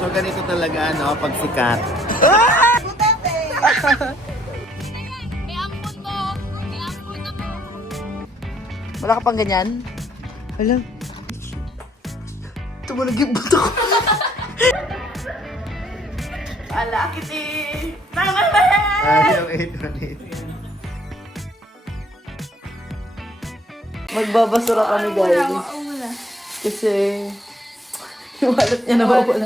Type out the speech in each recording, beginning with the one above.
So ganito talaga ano, pag sikat. May ampun mo. May ampun ako. Wala ka pang ganyan? Hala. Tumunog yung buto ko. Ala, kiti! Yung 818. Magbabasura kami, guys. Kasi, yung halat niya nawawala.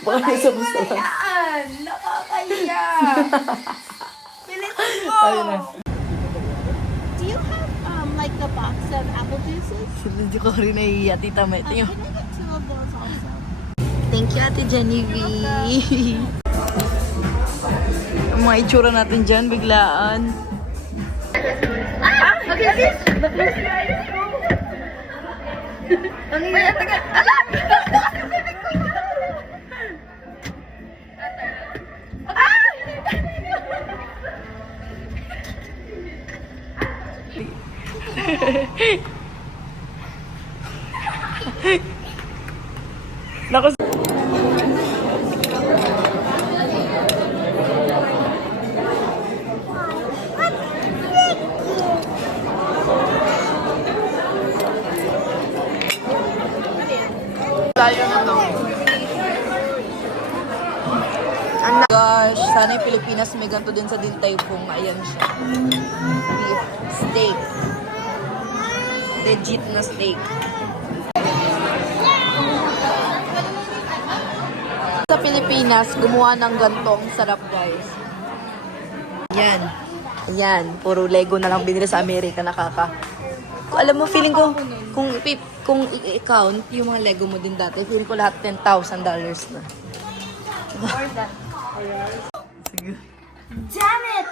Baka nasa basura. Yan! Nakakaya! Pilitin mo! Ayun na. Do you have like the box of apple juices? Hindi ko rin naiiya, Tita Met. Can I get 2 of those also? Thank you, Ate Genevieve. Ang mga itsura natin dyan, biglaan. Okay. Naku. Tayo na to. Gosh, sana yung Pilipinas may ganito din sa Din Tai Fung. Ayan siya. Beef steak. Legit na steak. Sa Pilipinas, gumawa ng gantong sarap, guys. Yan. Yan. Puro Lego na lang binili sa Amerika. Alam mo, feeling ko, kung i-count yung mga Lego mo din dati, feeling ko lahat $10,000 na. Sige. Damn it!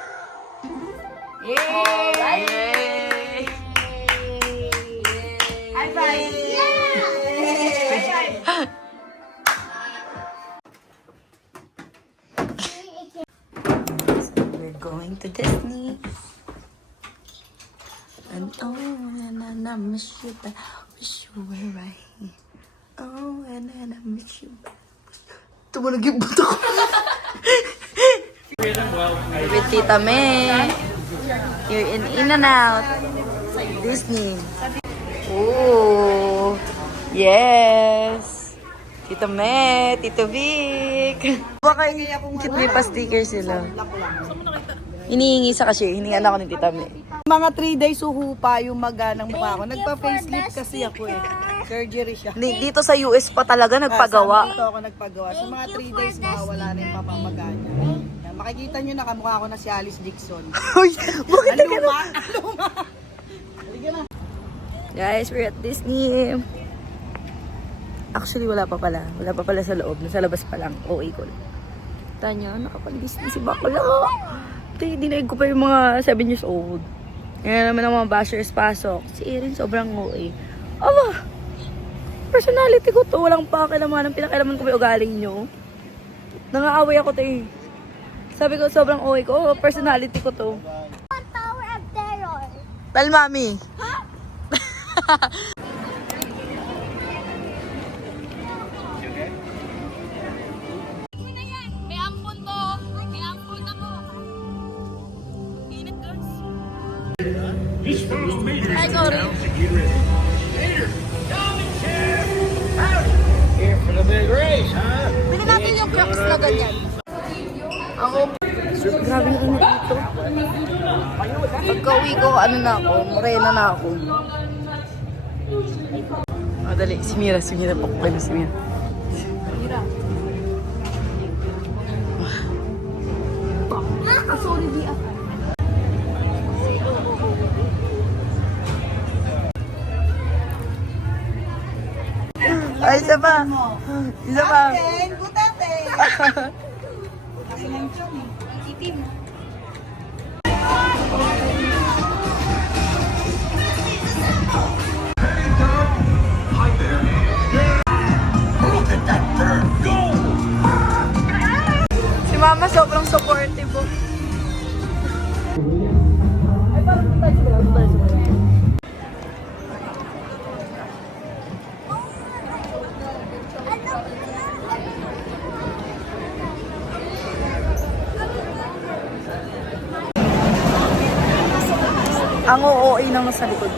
Yay! High five! We're going to Disney. And oh, and I miss you, but wish you were right here. Oh, and I miss you, but tumunog yung buto ko. With Tita May. You're in and out. Disney. Oh, yes. Tita May, Tito Vic. Baka may pa-sticker sila. Hinihingi sa cashier. Hiningan ako ni Tita May. Mga 3 days uhupa yung maga ng mukha ko. Nagpa-facelift kasi ako eh. Surgery siya. Dito sa US pa talaga nagpagawa. Dito ako nagpagawa. So mga 3 days mawawala na yung papamaga niya. Yan, makikita nyo na kamukha ko na si Alice Dixon. Uy, bakit na ganun? Aluma! Halika na. Guys, we're at Disney. Actually, wala pa pala. Wala pa pala sa loob. Nasa labas pa lang. OA ko. Tanya, nakapag-Disney si Bakla. Dinaig ko pa yung mga 7 years old. Ngayon naman ang mga bashers pasok. Si Erin sobrang OA. Aba, personality ko to. Walang pakialaman. Pinakialaman ko pa yung ugali nyo. Nangaaway ako to eh. Sabi ko, sobrang OA ko. Oh, personality ko to. Tower of Terror. Tal, mami. May ampun mo. May ampun ako. Init, guys. Hi, Cory. Bili natin yung Crocs na ganyan. Ako, grabe yung init dito. Pagka-uwi ko, ano na ako, morena na ako. Oh, dali, si Mira, pakukay mo si Mira. Sorry, di ako. Ay, isa pa. Isa pa. Aten, butaten! Akin ang tiyan eh. Ang itim. Si Mama sobrang supportive. Ay, parang tayo siguro. Ang OOA nang nasa likod.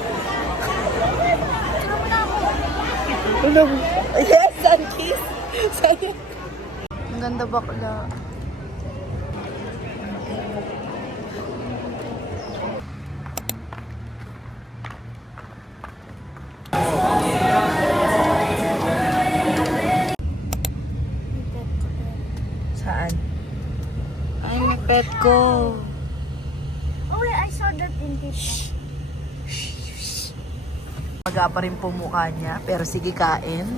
Yes, sun kiss. Ang ganda bakla. Saan? Ay, may pet ko. Oh wait, I saw that in TikTok. Maga pa rin po mukha niya, pero sige kain.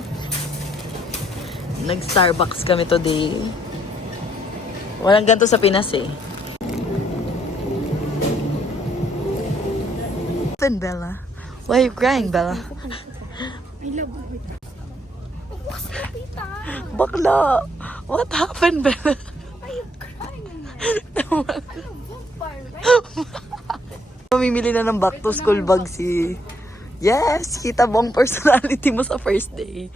Nag-Starbucks kami today. Walang ganito sa Pinas eh. Then Bella, why are you crying, Bella? I love it. What's up, Tita? Bakla, what happened, Bella? Are you crying? I'm a vampire, right? Mamimili na ng back to school bag si... Yes, kita mo ang personality mo sa first day.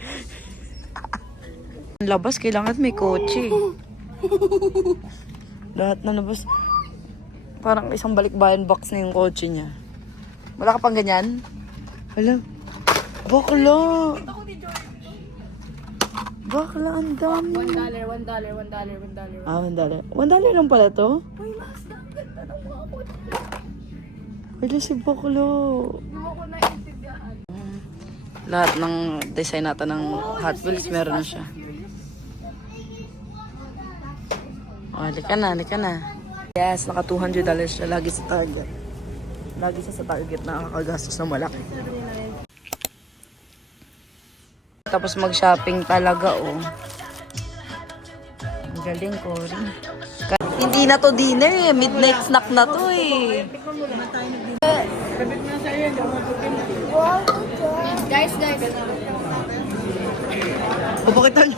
Labas, kailangan may kotse. Lahat na labas. Parang isang balikbayan box na yung kotse niya. Wala ka pang ganyan? Hala. Bakla. Bakla, ang dami. $1. Ah, $1. $1 lang pala to? Uy, mas ganda ng mga kotse. Wala si Bakla. Hindi mo ko naiintindihan. Lahat ng design natin ng Hot Wheels, meron na siya. O, halika na, halika na. Yes, naka $200 siya. Lagi sa Target. Lagi siya sa Target na nakakagastos na malaki. Tapos mag-shopping talaga, oh. Ang galing ko rin. Hindi na to dinner eh. Midnight snack na to eh. Guys. O bakit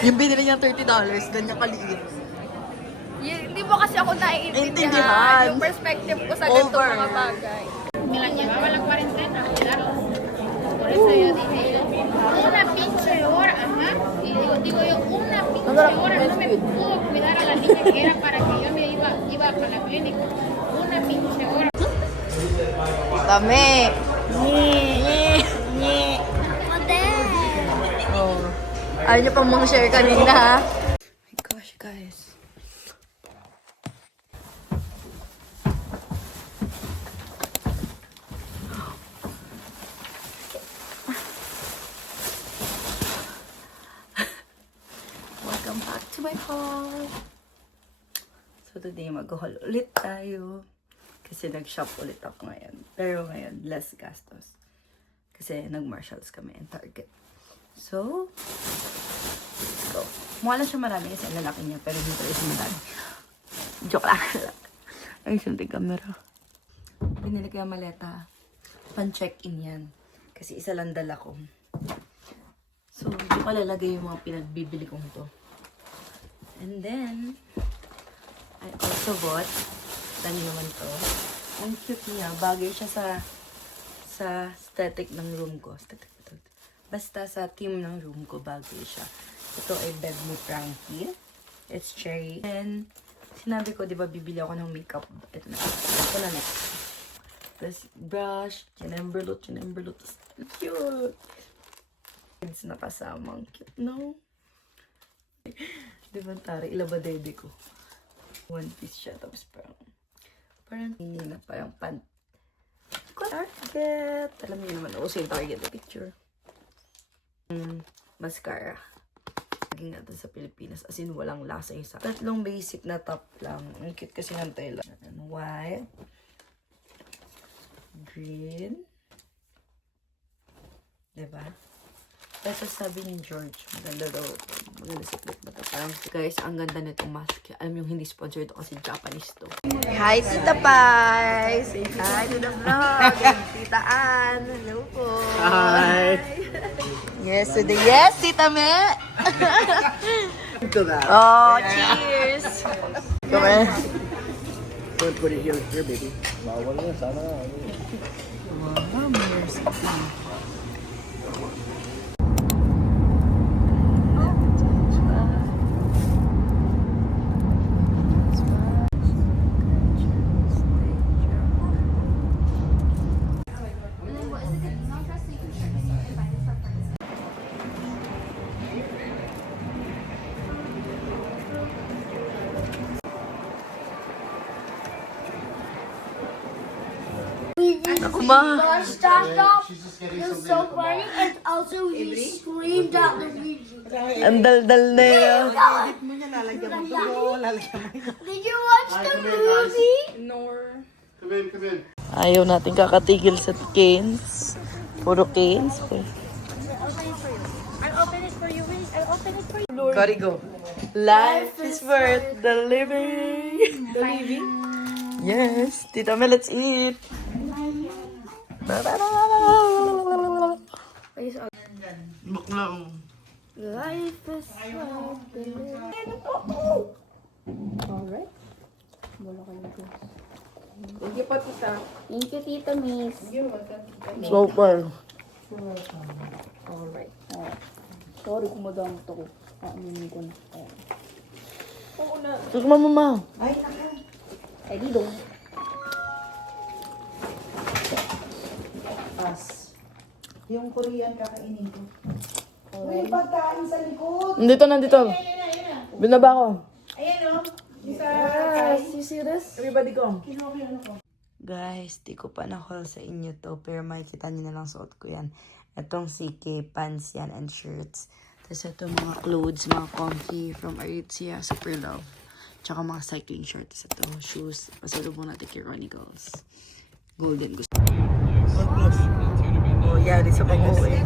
yung binili niya $30, ganyan kaliit. Hindi mo kasi ako Intindihan. naiintindihan yung perspective ko sa ganitong Over. mga bagay. Me la llevaba a la cuarentena, claro. Por eso yo dije, una pinche hora, ajá. Y digo yo, una pinche hora no me pudo cuidar a la niña que era para que yo me iba para la clínica. Una pinche hora. Dami. Oh. Ayaw niyo pang mga share kanina, ha? Oh my gosh, guys. Welcome back to my haul. So today, mag-haul ulit tayo. Kasi nag-shop ulit ako ngayon. Pero ngayon, less gastos. Kasi nag-Marshalls kami in Target. So, let's go. Mukha lang siya marami kasi ang lalaki niya. Pero hindi tayo siya marami. Joke lang. Ay, sunting camera. Pinili ko yung maleta. Pan-check-in yan. Kasi isa lang dala ko. So, hindi ko lalagay yung mga pinagbibili kong to. And then, I also bought, dami naman to. Ang cute niya. Bagay siya sa aesthetic ng room ko. Basta sa theme ng room ko, bagay siya. Ito ay bed ni Frankie. It's cherry. And, sinabi ko, di ba, bibili ako ng makeup. Ito na. Ito na next. Plus, brush. Chinemberlot. Cute. It's na kasamang cute, no? Di ba, tari? Ilabadede ko. One piece siya. Tapos parang hindi na. Parang Target. Alam niyo naman, uso yung Target na picture. Mascara. Laging natin sa Pilipinas. As in, walang lasa yung sa. Tatlong basic na top lang. Ang cute kasi ng tela. White. Green. Diba? Tapos sabi ni George, maganda daw. Maganda si Flip Mata. Parang, guys, ang ganda nitong mask. Alam yung hindi sponsored ito kasi Japanese to. Hi, Tita Pai! Say hi to the vlog! Tita Ann! Hello po! Hi! Yes, today. Yes, Tita Me! Ito na. Oh, cheers! Come on. Don't put it here, baby. Bawal na, sana. Wow, mercy. Ma. Stop. It was so funny, and also he screamed at Luigi. Ang dal-dal na yun. Edit mo niya, lalagyan mo dugo, lalagyan mo. Did you watch the movie? Come in. Ayaw natin kakatigil sa canes. Puro canes. I'll open it for you. I'll open it for you. Gotta go. Life is worth the living. The living? Yes. Tita Mel, let's eat. Bakla. Life is worth the living. Alright. Bola kayo ko. Thank you po, tita. Thank you, Tita Miss. So far. Alright. Sorry kung madamot ako. Kaaminin ko na. Tikman mo, ma. Ay, naku. Eh, di dong. Pass. Yung Korean kakainin ko. Uy, pagkain sa likod. Nandito. Binaba ko. Ayan o. Yes, you see this? Everybody go. Guys, di ko pa na-haul sa inyo to. Pero makikita nyo na lang suot ko yan. Itong CK pants yan and shirts. Tapos ito mga clothes, mga comfy from Aritzia, Super Love. Tsaka mga cycling shorts. Ito, shoes. Pasalubong natin kay Ronnie Girls. Golden gusto. Oh, yari sa pag-uwi.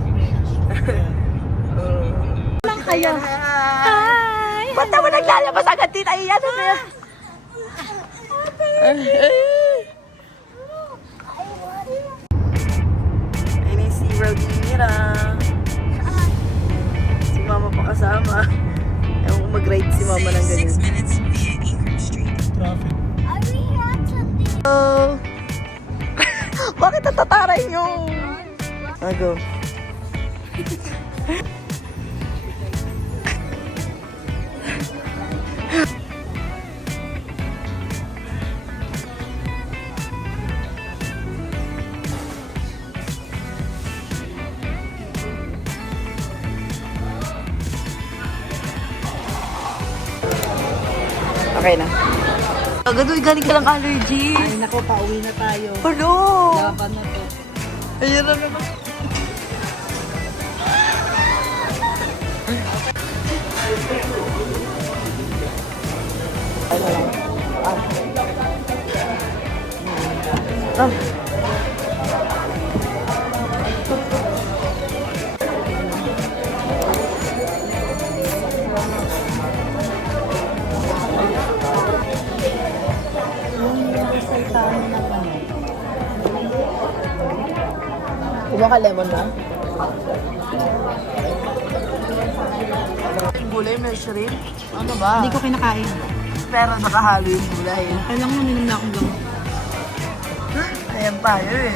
Lang kayo. Hi! Ba't naman naglalabas agad din? Ay, ano na yan? Ayun yung SeaWorld ni Mira. Si Mama pa kasama. Ewan ko mag-ride si Mama ng ganyan. Oh. Bakit natataray nyo? Go. Okay na. Agad, galing ka lang allergies. Ay, naku, pauwi na tayo. Ano? Laban na to. Ayun na naman. Kuha ka lemon na? Yung gulay, may shrimp. Ano ba? Hindi ko kinakain. Pero nakahalo yung gulay. Kailang mo, minom na akong gamot. Ayan tayo eh.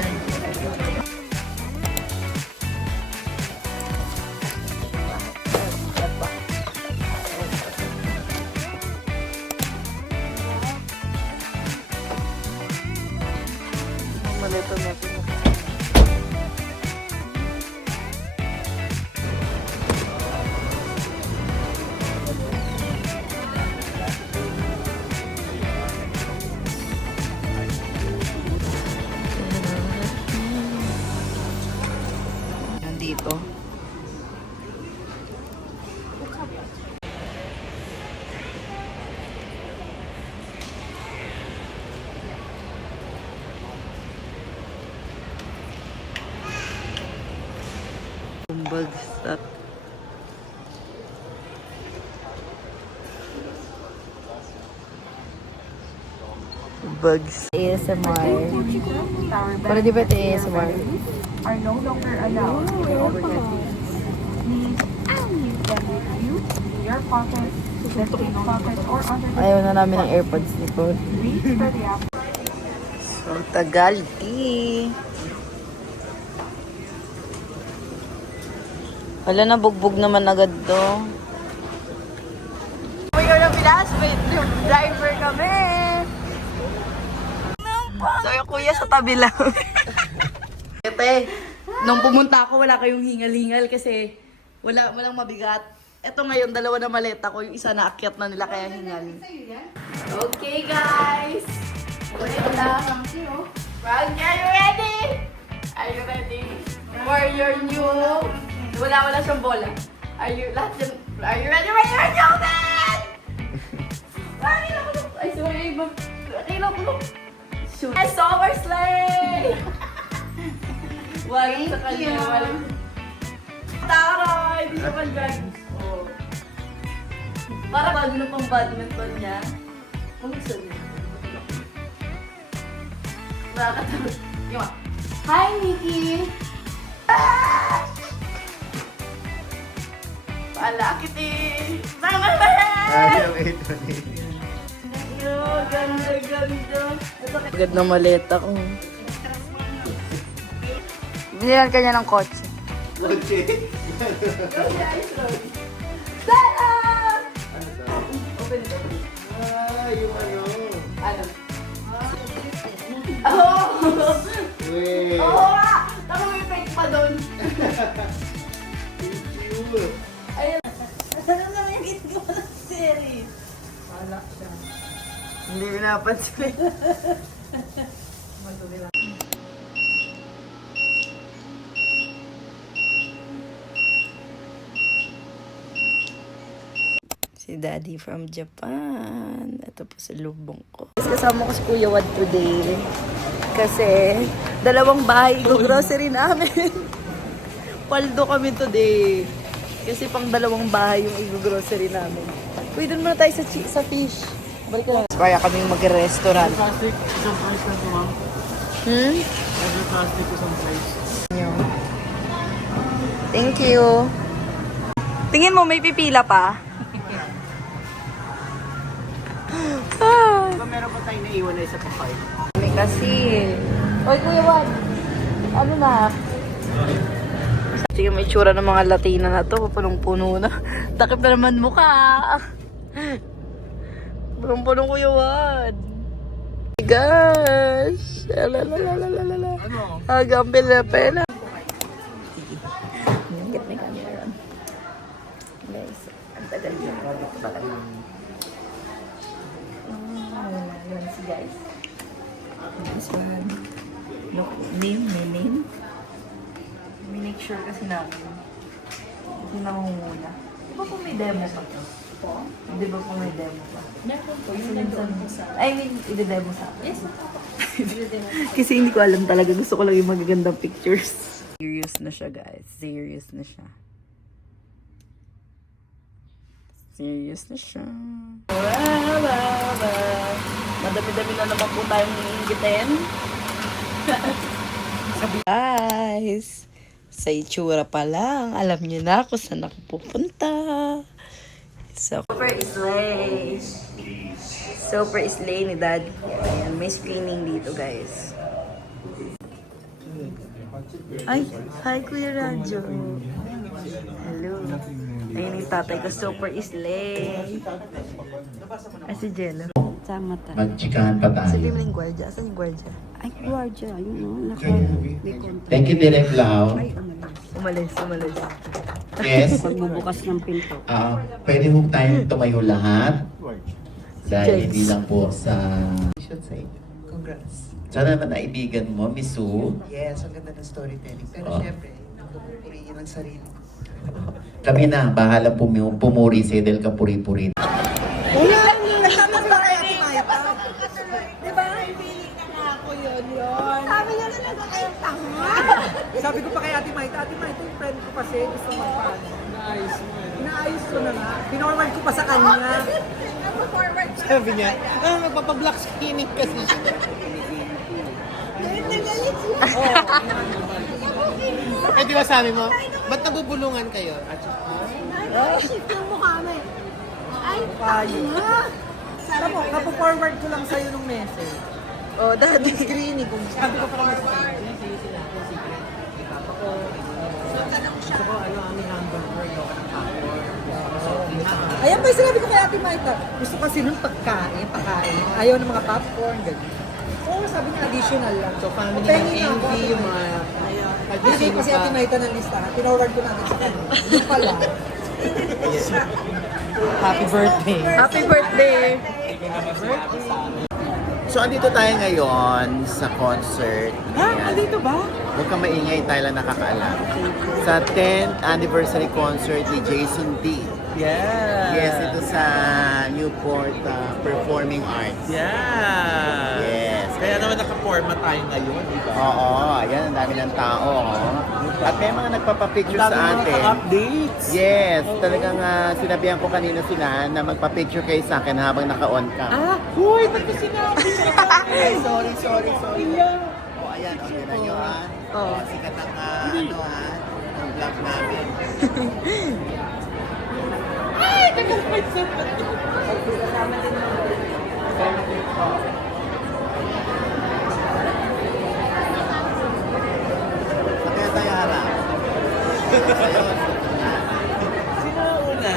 Malito natin. Nandito. Bagsak. Bugs. ASMR. Para di ba ito ASMR? Are no longer allowed to be overhead. Please use them with you, your pocket, destination pocket, or under the Ayaw na namin ng AirPods ni Paul. reach for the app. So, tagal. Wala na, bugbog naman agad to. Uy, na Pinas, may driver kami. So, yung kuya sa tabi lang. Ete, nung pumunta ako, wala kayong hingal-hingal kasi walang mabigat. Eto ngayon, dalawa na maleta ko. Yung isa naakyat na nila kaya hingal. Okay, guys. Wala. Are you ready? Are you ready for your new... Wala siyang bola. Are you ready for your new man? Ay, sorry. Kailan ko lang. Shoot. Summer Slay! Walang sa kanya. Walang... Taray! Hindi siya pang-drag. Oh. Para bago na pang badminton niya. Magustuhan niya. Nakakatawa. Yung mga, hi, Nikki! Pala, Kitty! Sama ba yan? Ganda. Agad na maleta ko. Binilan ka niya ng kotse. Kotse? Sana! Yung ano. Ano? Oh! Wait. Oo nga! Taka may fake pa doon. Cute. Ayun. Ano naman yung ito ko ng series? Wala siya. Hindi ko napansin. Si Daddy from Japan. Ito po sa lubong ko. Kasama ko si Kuya Wad today. Kasi dalawang bahay grocery namin. Paldo kami today. Kasi pang dalawang bahay yung grocery namin. Pwede muna tayo sa fish. Balik ka lang. Kaya kami mag-restaurant. Plastic, isang price lang ito, ma'am. Every plastic, isang price. Thank you. Tingin mo, may pipila pa? Diba meron pa tayong naiwan na isa pa kayo? Kami kasi. Oy, Kuya Juan. Ano na? Sige, may tsura ng mga Latina na to. Punong-puno na. Takip na naman mukha. Punong-punong Kuya Juan. Oh my gosh. Lalalala. Ano? Agampil na pena. Get my camera on. Guys, ang tagal yun. Yan si guys. This one. Look, name, may name. Make sure kasi namin. Kasi nakunguna. Di ba kung may demo pa to? Po? Di ba kung may demo pa? Meron po. I mean, ide-demo sa akin. Yes, kasi hindi ko alam talaga. Gusto ko lang yung magagandang pictures. Serious na siya, guys. Serious na siya. Serious na siya. Madami-dami na naman po tayong hinihingitin. Guys, sa itsura pa lang, alam niyo na kung saan ako pupunta. Super Islay. Super Islay ni Dad. Ayan, may screening dito, guys. Ay, hi Kuya Radyo. Hello. Ayun yung tatay ko, Super Islay. Ay, si Jello. Sama tayo. Magchikahan pa tayo. Sabi mo yung gwardiya. Asan yung gwardiya? Ay, guardia, yun no? May kontra. Thank you, Direk Lau. Umalis. Yes. Pagbubukas ng pinto. Pwede mo tayong tumayo lahat. Dahil hindi lang po sa... I should say, Congrats. sana naman naibigan mo, Miss Sue. Yes, ang ganda ng storytelling. Pero Oh. syempre, purihin ang sarili. Kami na, bahala pumuri si Del Kapuri-Puri. Wala! Nagtatanong ba kaya ni Maita? Di ba? Feeling na nga ako yun. Sabi niya talaga kayong tanga. Sabi ko pa kay Ate Maita, yung friend ko kasi gusto magpaano. Naayos ko na nga. Pinorward ko pa sa kanya. Sabi niya, magpapablock screening kasi siya. Eh, di ba sabi mo, ba't nabubulungan kayo? At saka, Shift ng mukha mo eh. Ay, Payo. Alam mo, kapo-forward ko lang sa'yo nung message. Oh, Daddy. Screening kung sabi ko pa naman sa kanya. Gusto ko, aming hamburger, yung kapor. Ayan pa yung sinabi ko kay Ate Maita. Gusto kasi nung pagkain. Ayaw ng mga popcorn, gano'n. Oo, sabi niya additional lang. so family Pengi ng na ako. envy, yung mga... Hindi ko si Ate Maita ng lista. Pinorward ko natin sa kanya. Yung pala. Happy birthday. Happy birthday! So, andito tayo ngayon sa concert. Ha? Andito ba? Huwag kang maingay, tayo lang nakakaalam. Sa 10th anniversary concert ni Jason D. Yeah. Yes, ito sa Newport Performing Arts. Yeah. Yes. Kaya naman naka-forma tayo ngayon, di ba? Oo, ayan, ang dami ng tao. Oh. At may mga nagpapapicture sa atin. updates. Yes, talagang sinabihan ko kanina sila na magpa-picture kayo sa akin habang naka-on ka. Uy, ba't ko sinabi? Sorry. Oh, ayan, o, yun na nyo ha. Oh. Sikat ang, ang vlog namin. Kaya tayo harap. Sino una?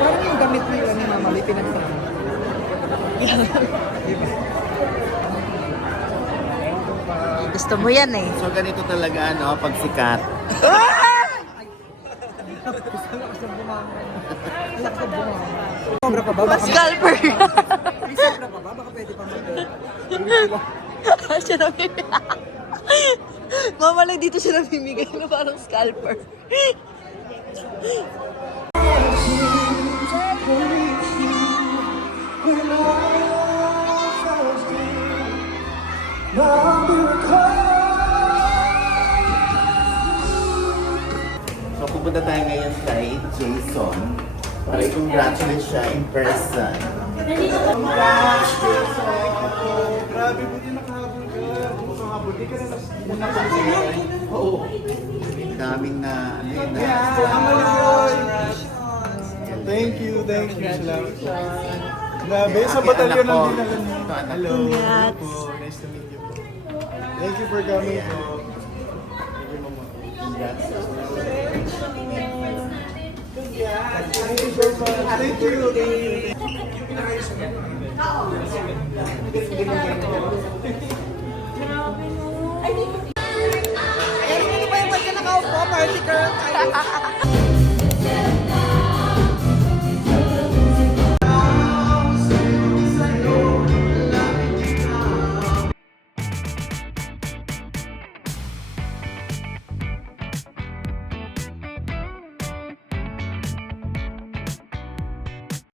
Parang yung gamit mo yun ni Mama, may pinagsama. Gusto mo yan eh. So ganito talaga, no, pag sikat. Sobra pa ba? Baka Scalper! may sobra pa ba? Baka pwede pa mag... Siya namimigay. Mamalay dito siya namimigay na parang scalper. So pupunta tayo ngayon kay Jason para i-congratulate siya in person. Grabe, buti nakahabol ka. Makahabol. Di ka na muna pa siya. Oo. Daming na, ano yun na. Thank you. Salamat. Grabe, sa batalyon ng dinala niyo. Hello. Congrats. Nice to meet you po. Thank you for coming po. Congrats. Thank you. Thank you.